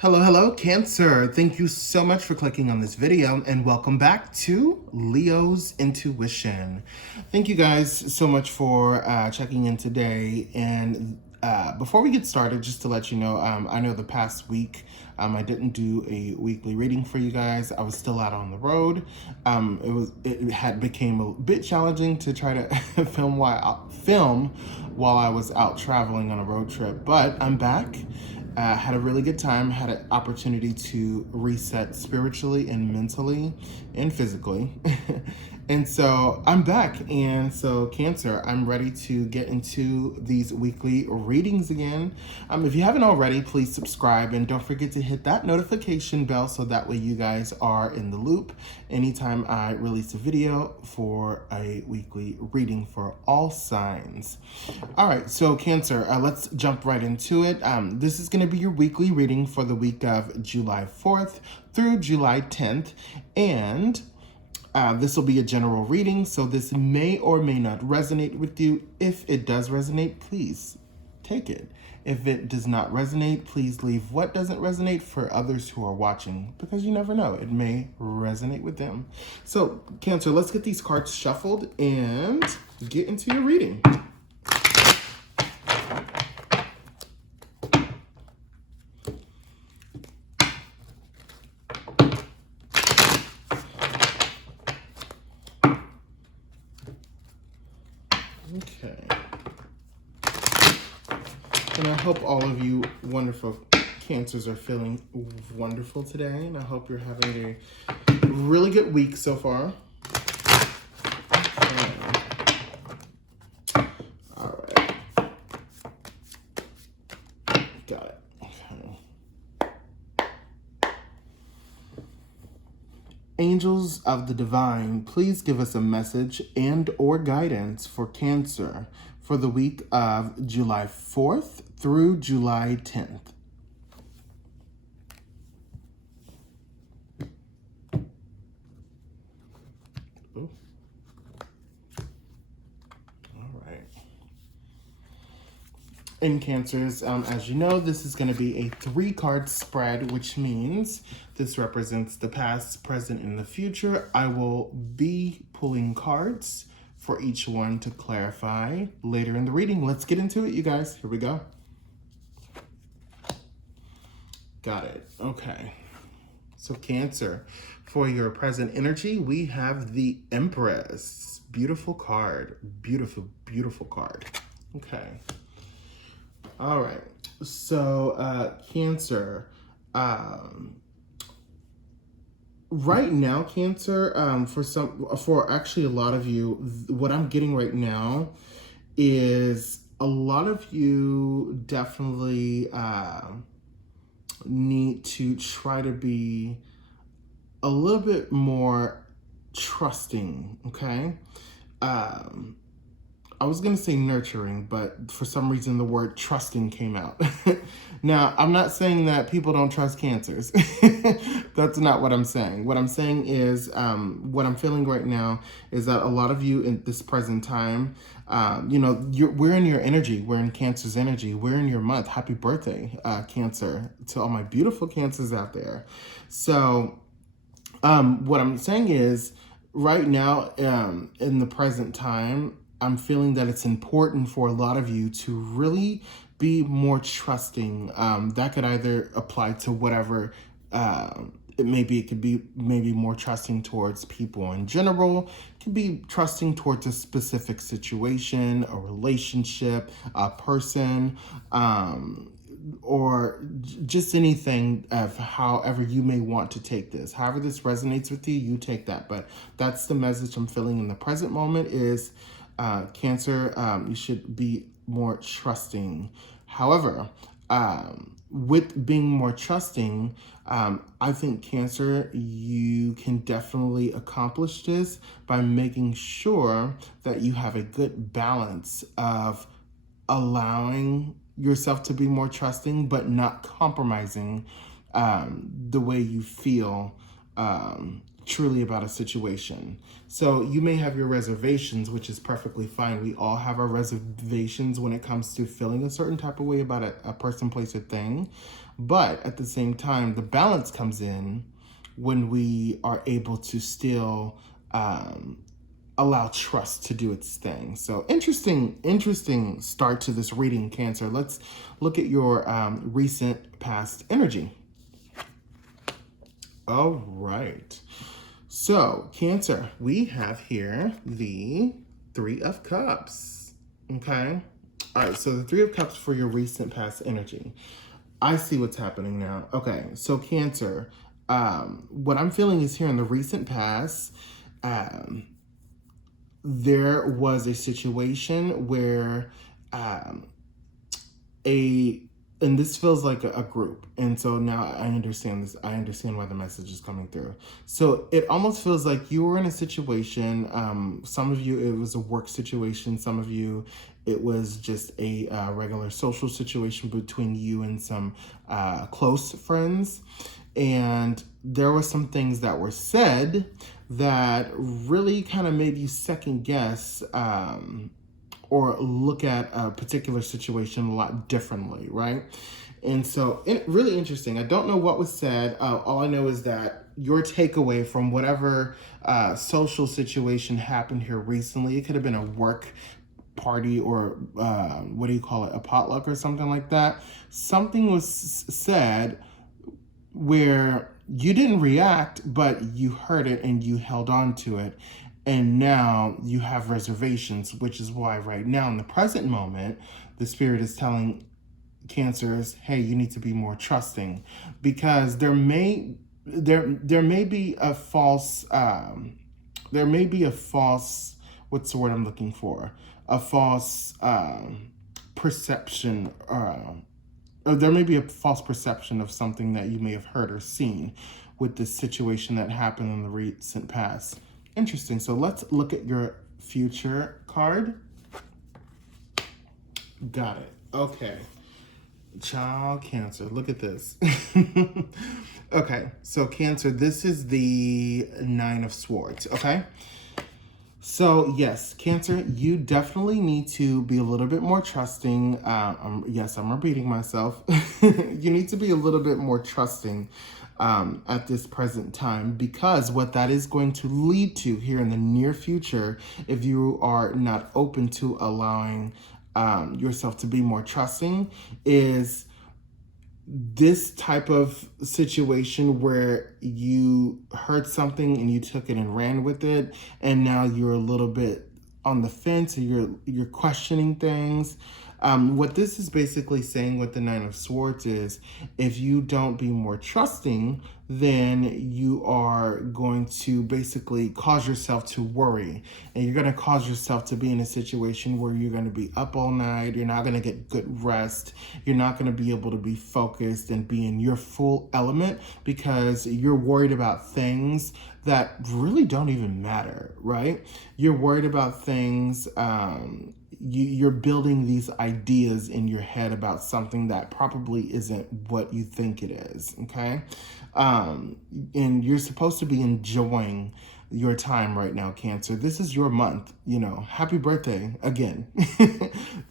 Hello, hello, Cancer. Thank you so much for clicking on this video and welcome back to Leo's Intuition. Thank you guys so much for checking in today. And before we get started, just to let you know, I know the past week I didn't do a weekly reading for you guys. I was still out on the road. It had became a bit challenging to try to film while I was out traveling on a road trip, but I'm back. Had a really good time, had an opportunity to reset spiritually and mentally and physically. And so I'm back. And so, Cancer, I'm ready to get into these weekly readings again. If you haven't already, please subscribe and don't forget to hit that notification bell so that way you guys are in the loop anytime I release a video for a weekly reading for all signs. All right, so Cancer, let's jump right into it. This is going to be your weekly reading for the week of July 4th through July 10th. And this will be a general reading, so this may or may not resonate with you. If it does resonate, please take it. If it does not resonate, please leave what doesn't resonate for others who are watching, because you never know, it may resonate with them. So, Cancer, let's get these cards shuffled and get into your reading. Okay. And I hope all of you wonderful Cancers are feeling wonderful today. And I hope you're having a really good week so far. Okay. All right. Got it. Okay. Angels of the Divine, please give us a message and or guidance for Cancer for the week of July 4th through July 10th. Ooh. All right. In Cancers, as you know, this is going to be a 3-card spread, which means this represents the past, present, and the future. I will be pulling cards for each one to clarify later in the reading. Let's get into it, you guys. Here we go. Got it. Okay. So Cancer, for your present energy, we have the Empress. Beautiful card. Beautiful, beautiful card. Okay. All right. So Cancer, right now, Cancer, for actually a lot of you, what I'm getting right now is a lot of you definitely need to try to be a little bit more trusting, okay? I was going to say nurturing, but for some reason the word trusting came out. Now, I'm not saying that people don't trust Cancers. That's not what I'm saying. What I'm saying is what I'm feeling right now is that a lot of you in this present time, we're in your energy. We're in Cancer's energy. We're in your month. Happy birthday, Cancer, to all my beautiful Cancers out there. So what I'm saying is right now in the present time, I'm feeling that it's important for a lot of you to really be more trusting. That could either apply to whatever it could be maybe more trusting towards people in general. It could be trusting towards a specific situation, a relationship, a person, or just anything of however you may want to take this. However this resonates with you, you take that. But that's the message I'm feeling in the present moment is Cancer, you should be more trusting. However, with being more trusting, I think Cancer, you can definitely accomplish this by making sure that you have a good balance of allowing yourself to be more trusting, but not compromising the way you feel truly about a situation. So you may have your reservations, which is perfectly fine. We all have our reservations when it comes to feeling a certain type of way about a person, place, or thing. But at the same time, the balance comes in when we are able to still allow trust to do its thing. So interesting start to this reading, Cancer. Let's look at your recent past energy. All right. So, Cancer, we have here the Three of Cups. Okay. All right. So the Three of Cups for your recent past energy. I see what's happening now. Okay. So, Cancer, what I'm feeling is here in the recent past, there was a situation where and this feels like a group. And so now I understand this. I understand why the message is coming through. So it almost feels like you were in a situation. Some of you, it was a work situation. Some of you, it was just a regular social situation between you and some close friends. And there were some things that were said that really kind of made you second guess or look at a particular situation a lot differently, right? And so, really interesting. I don't know what was said. All I know is that your takeaway from whatever social situation happened here recently, it could have been a work party or what do you call it, a potluck or something like that. Something was said where you didn't react, but you heard it and you held on to it. And now you have reservations, which is why right now in the present moment, the Spirit is telling Cancers, hey, you need to be more trusting, because there may be a false what's the word I'm looking for? A false perception, or there may be a false perception of something that you may have heard or seen with this situation that happened in the recent past. Interesting. So let's look at your future card. Got it. Okay. Child, Cancer. Look at this. Okay. So Cancer, this is the Nine of Swords. Okay. So yes, Cancer, you definitely need to be a little bit more trusting. Yes, I'm repeating myself. You need to be a little bit more trusting at this present time, because what that is going to lead to here in the near future, if you are not open to allowing yourself to be more trusting, is this type of situation where you heard something and you took it and ran with it, and now you're a little bit on the fence, or you're questioning things. What this is basically saying with the Nine of Swords is, if you don't be more trusting, then you are going to basically cause yourself to worry, and you're going to cause yourself to be in a situation where you're going to be up all night. You're not going to get good rest. You're not going to be able to be focused and be in your full element, because you're worried about things that really don't even matter, right? You're worried about things, you're building these ideas in your head about something that probably isn't what you think it is, okay? And you're supposed to be enjoying your time right now, Cancer. This is your month, happy birthday again.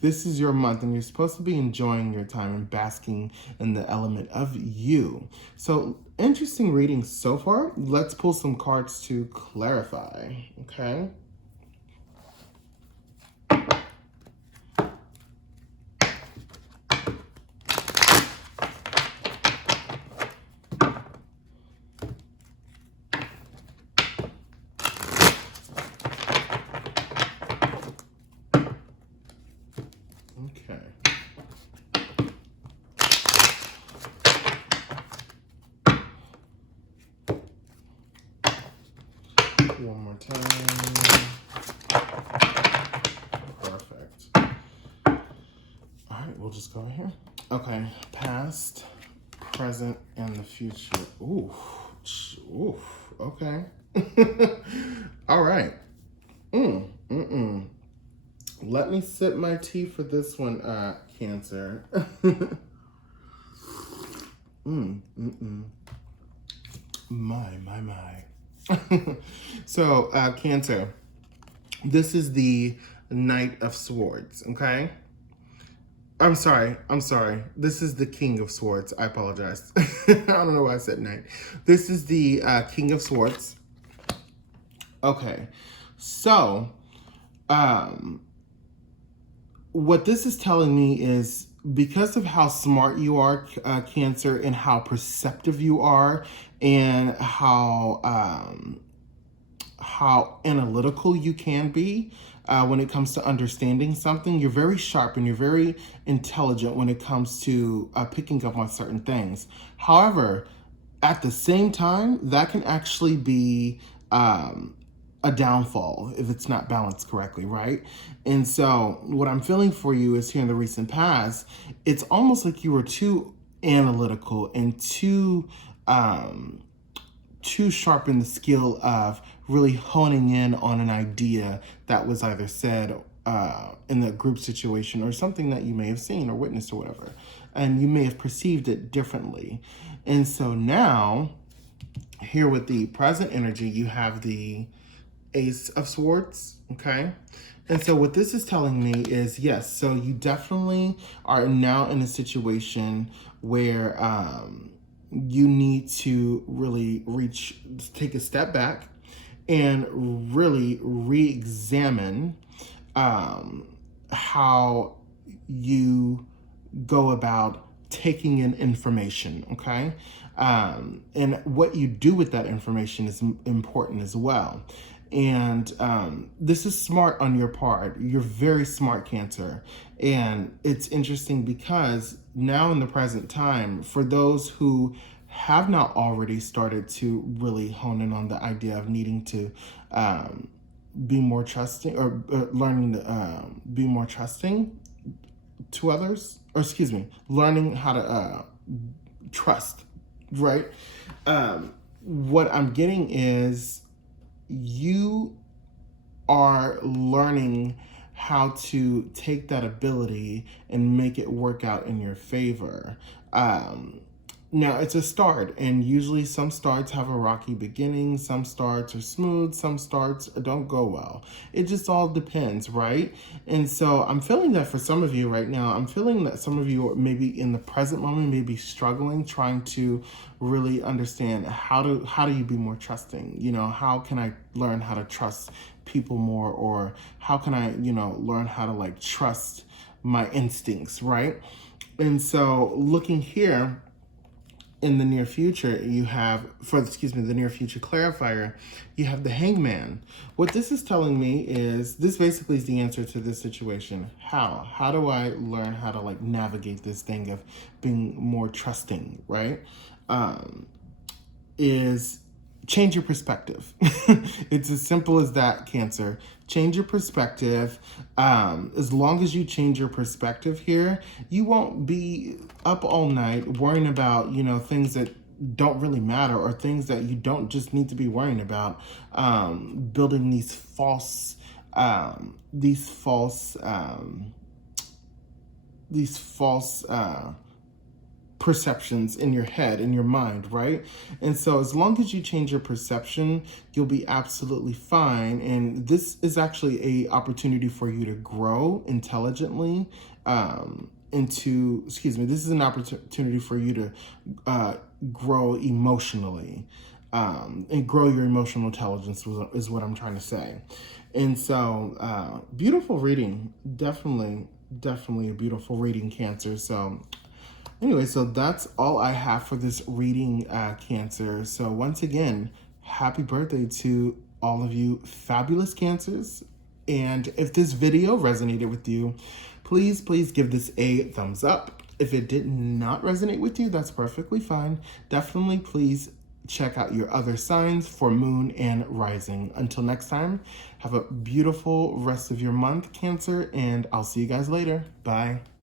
This is your month, and you're supposed to be enjoying your time and basking in the element of you. So interesting reading so far. Let's pull some cards to clarify, okay? One more time. Perfect. All right, we'll just go right here. Okay, past, present, and the future. Ooh, okay. All right. Let me sip my tea for this one, Cancer. My. So, Cancer, this is the Knight of Swords, okay? I'm sorry. I'm sorry. This is the King of Swords. I apologize. I don't know why I said knight. This is the King of Swords. Okay. So, um, what this is telling me is because of how smart you are, Cancer, and how perceptive you are, and how analytical you can be when it comes to understanding something. You're very sharp and you're very intelligent when it comes to picking up on certain things. However, at the same time, that can actually be a downfall if it's not balanced correctly, right? And so, what I'm feeling for you is here in the recent past, it's almost like you were too analytical and too sharp in the skill of really honing in on an idea that was either said in the group situation or something that you may have seen or witnessed or whatever. And you may have perceived it differently. And so now, here with the present energy, you have the Ace of Swords, okay? And so what this is telling me is, yes, so you definitely are now in a situation where you need to really take a step back and really re-examine how you go about taking in information, okay? And what you do with that information is important as well. And this is smart on your part. You're very smart, Cancer. And it's interesting because now in the present time, for those who have not already started to really hone in on the idea of needing to be more trusting or learning to be more trusting to others, or excuse me, learning how to trust, right? What I'm getting is you are learning how to take that ability and make it work out in your favor. Now, it's a start, and usually some starts have a rocky beginning, some starts are smooth, some starts don't go well. It just all depends, right? And so I'm feeling that for some of you right now, I'm feeling that some of you maybe in the present moment may be struggling, trying to really understand how do you be more trusting? You know, how can I learn how to trust people more, or how can I, learn how to like trust my instincts, right? And so looking here, in the near future, you have, the near future clarifier, you have the Hangman. What this is telling me is, this basically is the answer to this situation. How do I learn how to like navigate this thing of being more trusting, right? Is change your perspective. It's as simple as that, Cancer. Change your perspective. As long as you change your perspective here, you won't be up all night worrying about, things that don't really matter, or things that you don't just need to be worrying about, building these false perceptions in your head, in your mind, right? And so as long as you change your perception, you'll be absolutely fine. And this is actually a opportunity for you to grow intelligently this is an opportunity for you to grow emotionally, and grow your emotional intelligence is what I'm trying to say. And so beautiful reading, definitely a beautiful reading, Cancer. So anyway, so that's all I have for this reading, Cancer. So once again, happy birthday to all of you fabulous Cancers. And if this video resonated with you, please give this a thumbs up. If it did not resonate with you, that's perfectly fine. Definitely please check out your other signs for moon and rising. Until next time, have a beautiful rest of your month, Cancer, and I'll see you guys later. Bye.